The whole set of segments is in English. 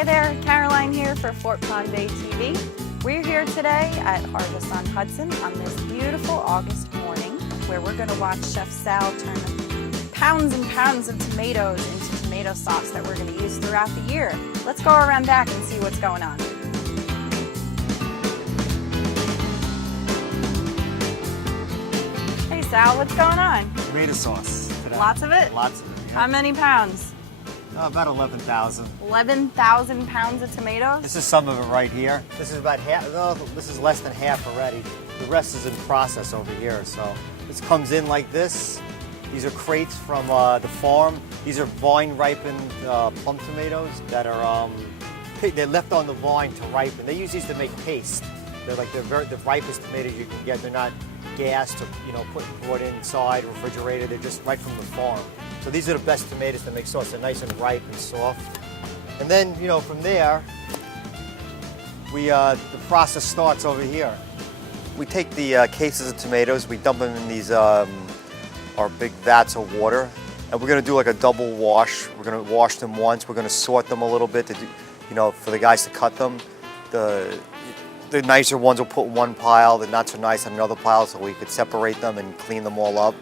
Hi there, Caroline here for Fort Pond Bay TV. We're here today at Harvest on Hudson on this beautiful August morning where we're going to watch Chef Sal turn pounds and pounds of tomatoes into tomato sauce that we're going to use throughout the year. Let's go around back and see what's going on. Hey Sal, what's going on? Tomato sauce today. Lots of it? Lots of it, yeah. How many pounds? About 11,000. 11,000 pounds of tomatoes? This is some of it right here. This is about half, no, this is less than half already. The rest is in process over here. So this comes in like this. These are crates from the farm. These are vine-ripened plum tomatoes that are they're left on the vine to ripen. They use these to make paste. They're like the ripest tomatoes you can get. They're not gassed or brought inside, refrigerated. They're just right from the farm. So these are the best tomatoes to make sauce. They're nice and ripe and soft. And then, from there, the process starts over here. We take the cases of tomatoes, we dump them in these our big vats of water, and we're going to do like a double wash. We're going to wash them once. We're going to sort them a little bit to do, for the guys to cut them. The nicer ones we'll put in one pile, the not so nice on another pile, so we could separate them and clean them all up.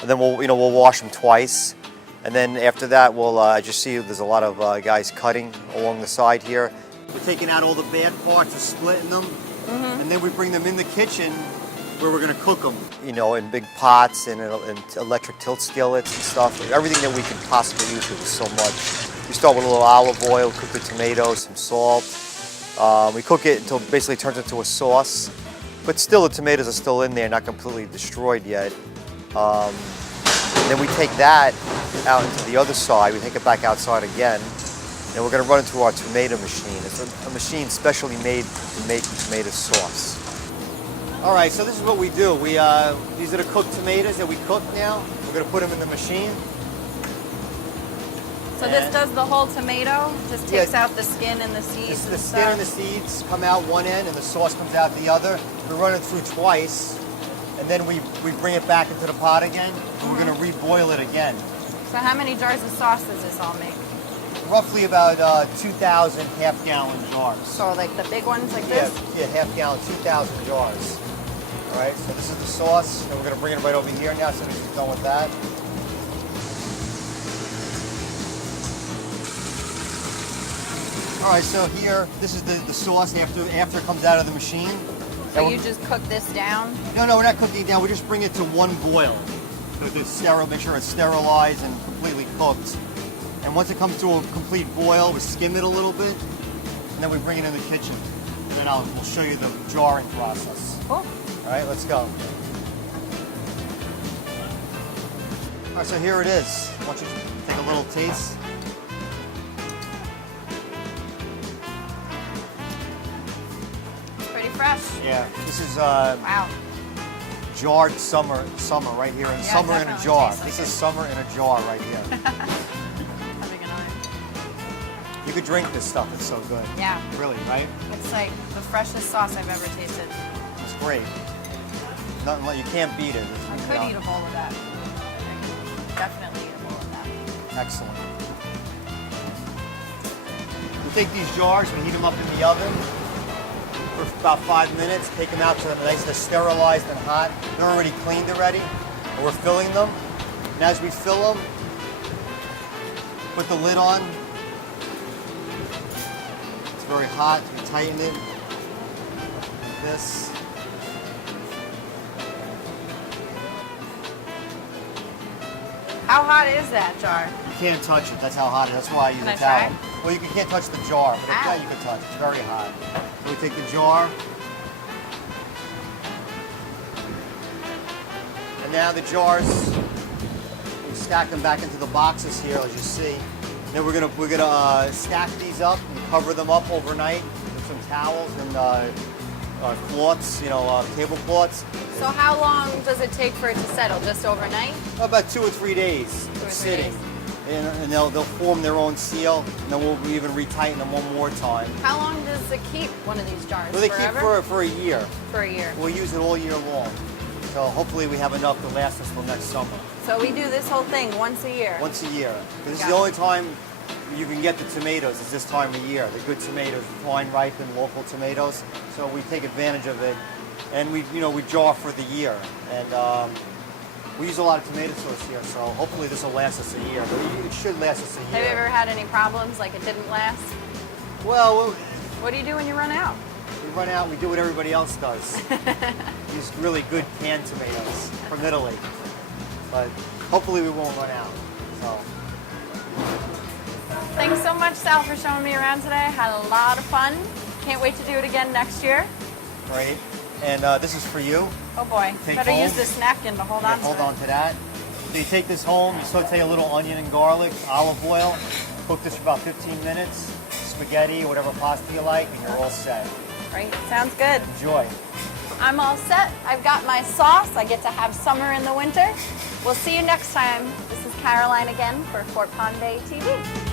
And then we'll wash them twice, and then after that we'll just see there's a lot of guys cutting along the side here. We're taking out all the bad parts and splitting them, and then we bring them in the kitchen where we're going to cook them. In big pots and electric tilt skillets and stuff. Everything that we can possibly use because there's so much. We start with a little olive oil, cook the tomatoes, some salt. We cook it until it basically turns into a sauce, but still the tomatoes are still in there, not completely destroyed yet. And then we take that out into the other side. We take it back outside again, and we're going to run it through our tomato machine. It's a machine specially made to make tomato sauce. All right, so this is what we do. These are the cooked tomatoes that we cook now. We're going to put them in the machine. So this does the whole tomato? Just takes out the skin and the seeds? The skin and the seeds come out one end, and the sauce comes out the other. We run it through twice. And then we bring it back into the pot again, and we're going to reboil it again. So how many jars of sauce does this all make? Roughly about 2,000 half-gallon jars. So like the big ones like this? Yeah, half-gallon, 2,000 jars. All right, so this is the sauce, and we're going to bring it right over here now as soon as we're done with that. All right, so here, this is the sauce after it comes out of the machine. So you just cook this down? No, we're not cooking it down. We just bring it to one boil. So make sure it's sterilized and completely cooked. And once it comes to a complete boil, we skim it a little bit, and then we bring it in the kitchen. And then we'll show you the jarring process. Cool. All right, let's go. All right, so here it is. I want you to take a little taste. Fresh. Yeah, this is wow. Jarred summer right here, and summer in a jar. This is summer in a jar right here. Having an eye. You could drink this stuff. It's so good. Yeah. Really, right? It's like the freshest sauce I've ever tasted. It's great. Nothing like you can't beat it. I could eat a bowl of that. I could definitely eat a bowl of that. Excellent. We take these jars, we heat them up in the oven for about 5 minutes, take them out to them nice, they're sterilized and hot. They're already cleaned already, and we're filling them. And as we fill them, put the lid on. It's very hot, we tighten it. Like this. How hot is that jar? You can't touch it, that's how hot it is. That's why I use a towel. Try? Well, you can't touch the jar, but yeah, you can touch it. It's very hot. So we take the jar. And now the jars, we stack them back into the boxes here, as you see. And then we're gonna stack these up and cover them up overnight with some towels and cloths, tablecloths. So how long does it take for it to settle? Just overnight? About 2 or 3 days sitting. And they'll form their own seal, and then we'll even retighten them one more time. How long does it keep one of these jars? Well, they Forever? keep for a year. For a year. We'll use it all year long. So hopefully we have enough to last us till next summer. So we do this whole thing once a year? Once a year. This is the only time you can get the tomatoes. It's this time of year. The good tomatoes, fine ripened local tomatoes. So we take advantage of it, and we jar for the year. And we use a lot of tomato sauce here, so hopefully this will last us a year. But it should last us a year. Have you ever had any problems, like it didn't last? Well, What do you do when you run out? we run out. We do what everybody else does. Use really good canned tomatoes from Italy. But hopefully we won't run out. So. Thanks so much, Sal, for showing me around today. I had a lot of fun. Can't wait to do it again next year. Great. And this is for you. Oh boy, Take better home. use this napkin to hold on to Hold it. on to that. So you take this home, you saute a little onion and garlic, olive oil, cook this for about 15 minutes, spaghetti or whatever pasta you like, and you're all set. Great, sounds good. Enjoy. I'm all set. I've got my sauce. I get to have summer in the winter. We'll see you next time. This is Caroline again for Fort Pond Bay TV.